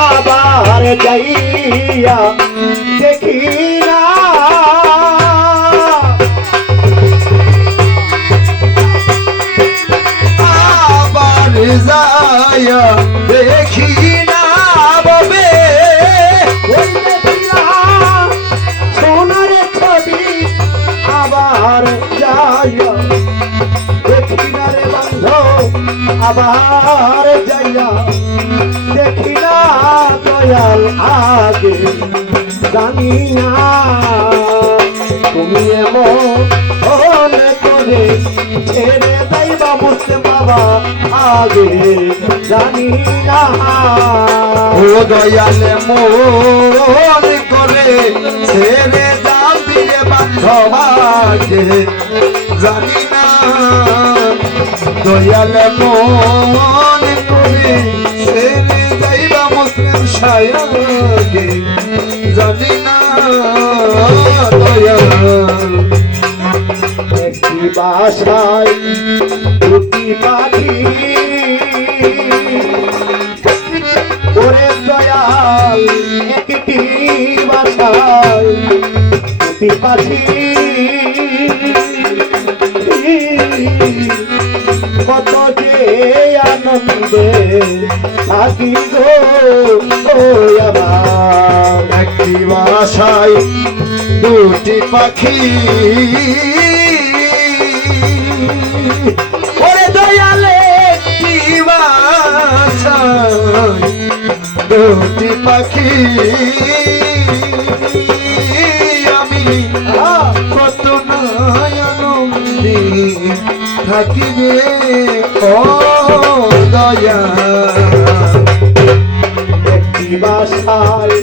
আবার যাইয়া দেখি না আবার যাইয়া দেখি না ববে সোনার ছবি আবার যাইয়া দেখি না রে বন্ধু আবার যাইয়া দেখি না দয়াল আগে জানি না তুমি এমন করে ছেড়ে যাইবা বুঝতে বাবা আগে জানি না ও দয়ালে মন করে ছেড়ে যাবি রে বান্ধবাকে জানি না দয়ালে মন করে ছেড়ে যাইবা মুসলিম সায়াকে জানি না দয়াল একটি বাসায় দুটি পাখি ওরে দয়াল একটি বাসায় দুটি পাখি কত যে আনন্দে থাকি গো আমার একটি বাসায় দুটি পাখি ওরে দয়ালে একটি বাসায় দুটি পাখি আমি কত নয়নন্দী থাকি রে ও দয়া একটি বাসায়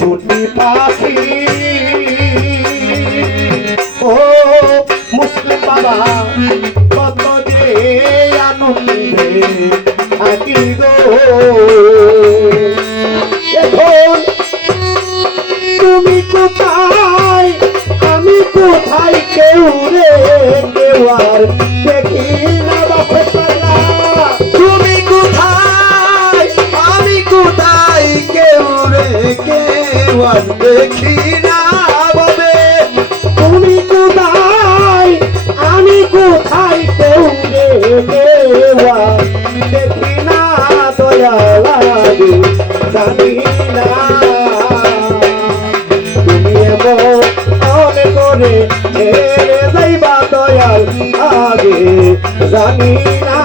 দুটি পাখি ও মুসলিম বাবা কত যে আনন্দে থাকি গো এখন তুমি কোথায় আমি কোথায় কেউ রে কেউ আর দেখি না বাপে পালা তুমি কোথায় আমি কোথায় কেউ রে কেউ আর দেখি না ববে তুমি কোথায় আমি কোথায় কেউ রে দেওয়া দেখি না দয়া লাগে জানি না তুমি এমন করে ছেড়ে যাইবা দয়াল আগে জানি না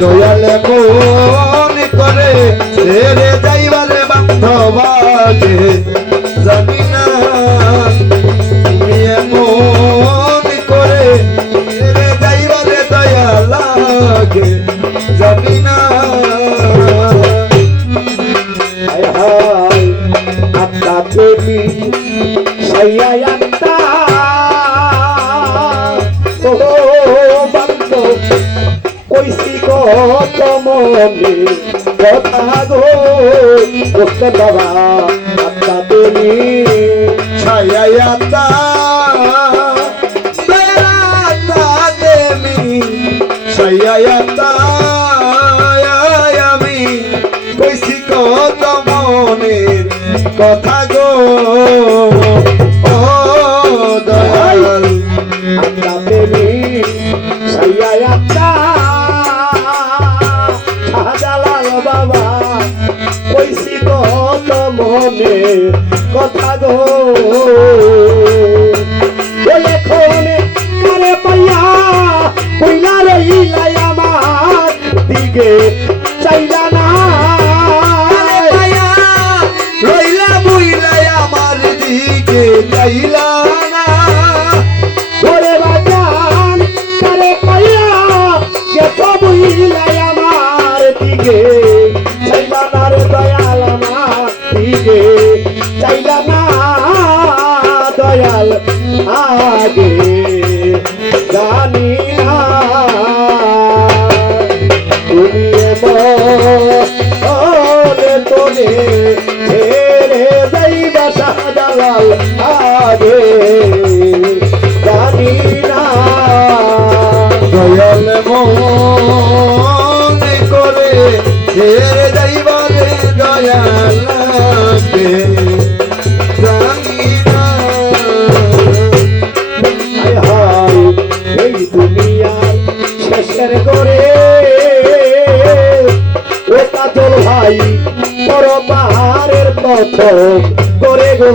দয়ালে মন করে ছেড়ে যাইবারে বান্ধবাকে জানি না তুমি এমন করে ছেড়ে যাইবারে দয়া লাগে জানি না হায় হায় আত্মা দেবী সাইয়া আত্মা ও বন্ধ কইসি কত মনে কথা গো করতে বাবা আত্মা দেবী ছায়ায়াতা বেড়াতা দেমি ছায়ায়াতা আমি কইছি কত মনের কথা গো ও দয়াল আত্মা দেবী সাইয়া আত্মা শাহজালাল বাবা কইসি কত মনে কথা গো এখন কারে পাইয়া কইলা রইলাই আমার দিকে চাইলা না রইলা বুইলা আমার দিকে চাইলা না ওরে বাজান কারে পাইয়া গেছ বুইলাই আমার দিকে চাইলা না রে দয়াল আমার দিকে চাইলা না দয়াল আগে জানি না তুমি এমন তোলে ছেড়ে যাইবা শাহজালাল আগে জানি না দয়াল মন করে ছেড়ে যাইবারে কাজল ভাই বড় পাহাড়ের প্রথম করে গো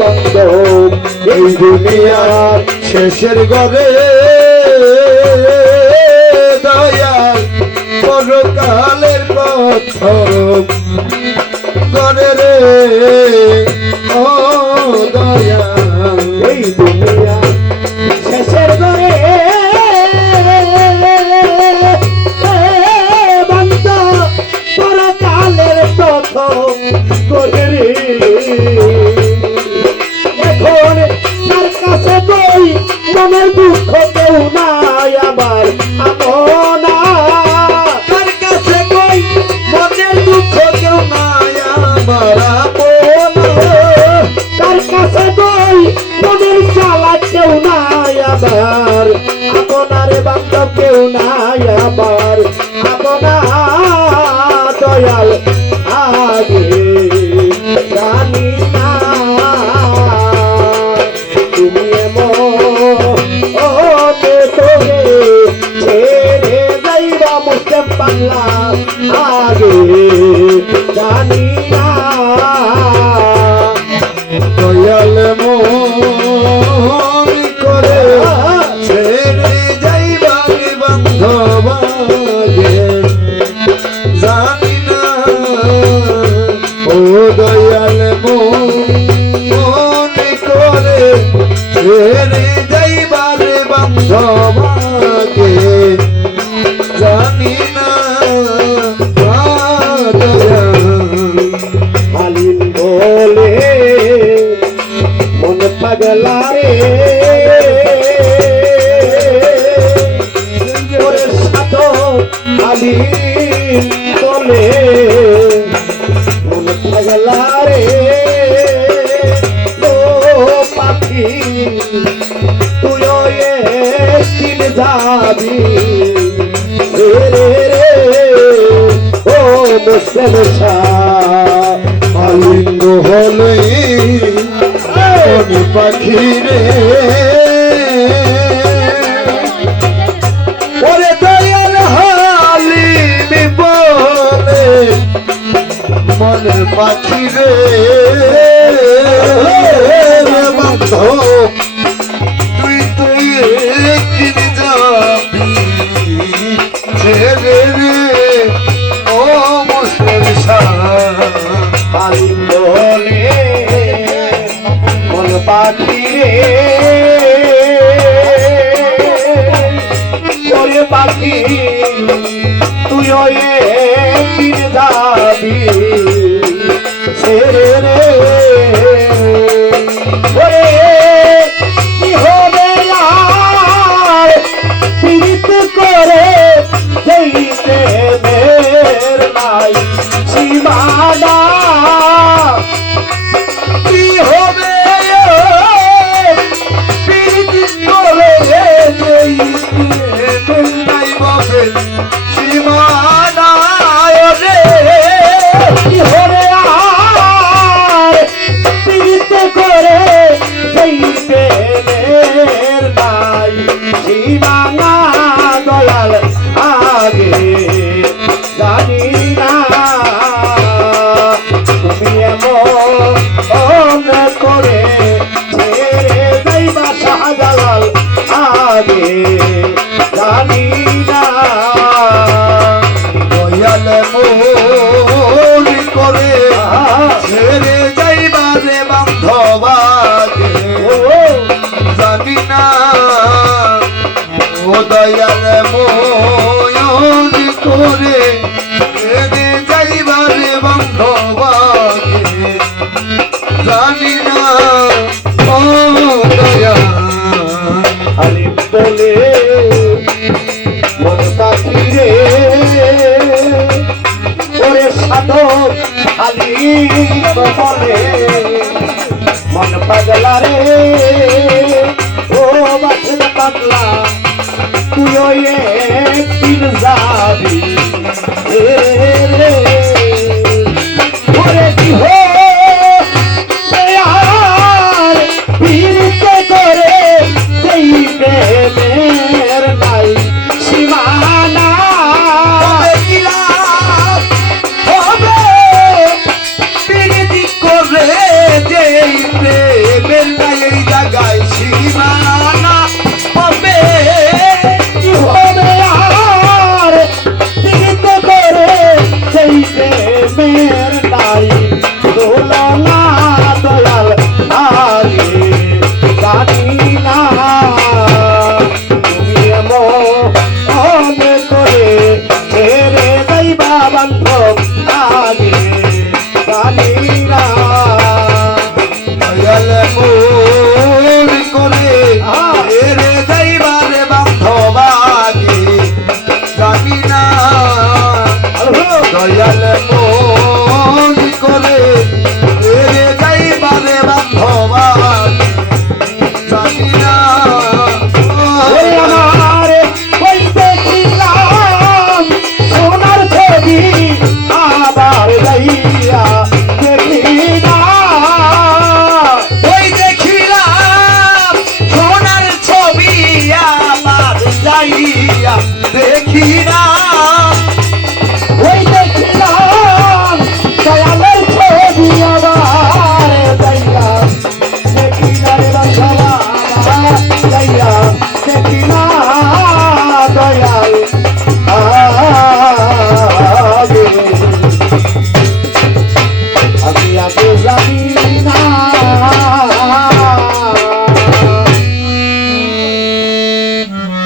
বান্ধব এই দুনিয়ার শেষের ঘরে দয়াল পরকালের প্রথম ঘরে রে ও দয়াল এই দুনিয়া শেষের ঘরে বান্ধব পরকালের প্রথম করে রে এখন তার কাছে বই মনের দুঃখ কেউ নাই আমার আপনা তার কাছে কই মনের দুঃখ কেউ নাই আমার আপন তার কাছে বই মনের জ্বালা কেউ নাই আমার আপনারে বান্ধব কেউ নাই আমার আপনা দয়াল আগে জানি না তুমি ওতে তোরে ছেড়ে যাইবা মুসলিম বাংলা আগে জানি না দয়াল মন করে ছেড়ে যাইবা বান্ধব আগে জানি না ও দয়াল মন করে ছেড়ে যাইবা রে বান্ধব আগে জানি না দয়াল হালিম বলে মন পাগলা রে ওরে সাত হালিম বলে মন পাগলা রে ও পাখি তুই একদিন যাবি রে রে রে ও মুসলিম শাহ আলিঙ্গ হলে পাখি রে ওরে দয়াল হালিমি বলে মন পাখি রে বান্ধব তুই তুই একদিন যাবি ছেড়ে রে ও মুসলিম শাহ হালিম বলে মন পাখি রে ওরে পাখি তুই একদিন যাবি ছেড়ে রে ওরে কি হবে আর পীড়িত করে যেইতে মের নাই সীমানা কি হবে পীড়িত করে এই নাই বাবে সীমানা রে কি হবে আর পীড়িত করে যেইতে মের নাই সীমানা দয়াল আগে জানি না তুমি এমন করে ছেড়ে যাইবা শাহজালাল আগে জানি না দয়াল মন করে ছেড়ে যাইবা রে বান্ধব আগে ও জানি না ও দয়াল মন করে ছেড়ে যাইবা রে বান্ধব আগে জানি না ও দয়াল আলিম বলে মন পাখি রে ওরে সাধক আলিম বলে মন পাগলা রে ও বাসন পাগলা তুই একদিন যাবি রে ওরে কি হো আর পীড়িত করে যেই প্রেমের নাই সীমানা কি হবে বিরতি করে যেই প্রেমের নাই এই জায়গায় সীমানা হবে কি হবে আর দিত করে সেই প্রেমের নাই তুলনা দয়াল আগে জানি না তুমি এমন করে ছেড়ে যাইবা বান্ধব আগে জানি না দয়াল মোর করে এরে যাইবারে বান্ধবাগে জানি না দয়াল মোর